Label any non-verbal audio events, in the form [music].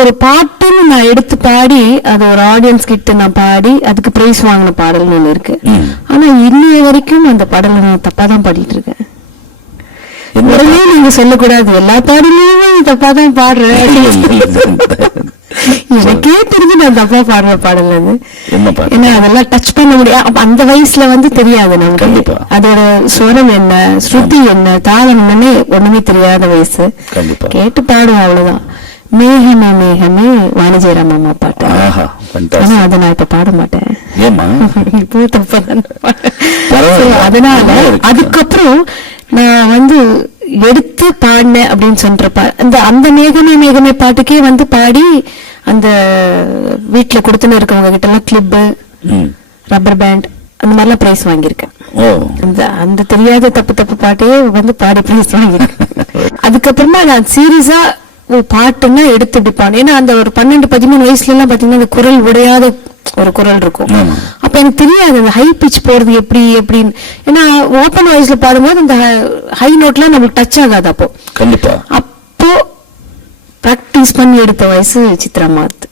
ஒரு பாட்டுன்னு நான் எடுத்து பாடி அது ஒரு ஆடியன்ஸ் கிட்ட நான் பாடி அதுக்கு பிரைஸ் வாங்கின பாடல்னு ஒண்ணு இருக்கு. ஆனா இன்னைய வரைக்கும் அந்த பாடலை நான் தப்பா தான் பாடிட்டு இருக்கேன். உடனே நீங்க சொல்லக்கூடாது. எல்லா பாடலையுமே நீ தப்பா தான் பாடுற. எனக்கே தெரிஞ்சு நான் தப்பா பாடுற பாடல் அது? ஏன்னா அதெல்லாம் டச் பண்ண முடியாது. அந்த வயசுல வந்து தெரியாது நமக்கு. அதோட சுரம் என்ன ஸ்ருதி என்ன தாளம் என்னன்னு ஒண்ணுமே தெரியாத வயசு. கேட்டு பாடுவோம் அவ்வளவுதான். மேகமே மேகமே வாணிஜெயராம் அம்மா பாட்டு ஆனா. அதை நான் இப்ப பாட மாட்டேன் இப்போ தப்பு. அதனால. அதுக்கப்புறம் நான் வந்து எடுத்து பாடினேன் அப்படின்னு சொல்றப்ப அந்த அந்த மேகமே மேகமே பாட்டுக்கே வந்து பாடி அந்த வீட்டுல கொடுத்துன்னு இருக்கவங்க கிட்ட எல்லாம் கிளிப்பு. ரப்பர் பேண்ட் அந்த மாதிரிலாம் பிரைஸ் வாங்கியிருக்கேன் அந்த அந்த தெரியாத தப்பு தப்பு பாட்டையே வந்து பாடி பிரைஸ் வாங்கியிருக்கேன் [laughs] அதுக்கப்புறமா நான் சீரியஸா பாட்டுன்னா எடுத்து எடுப்பான் ஏன்னா அந்த ஒரு பன்னெண்டு பதிமூணு வயசுல எல்லாம் பாத்தீங்கன்னா அந்த குரல் உடையாத ஒரு குரல் இருக்கும். அப்ப எனக்கு தெரியாது அந்த ஹை பிச் போறது எப்படி எப்படின்னு. ஏன்னா ஓப்பன் வாய்ஸ்ல பாடும்போது அந்த ஹை நோட்லாம் நம்மளுக்கு டச் ஆகாது அப்போ. கண்டிப்பா. அப்போ பிராக்டிஸ் பண்ணி எடுத்த வயசு சித்ரா மாத்து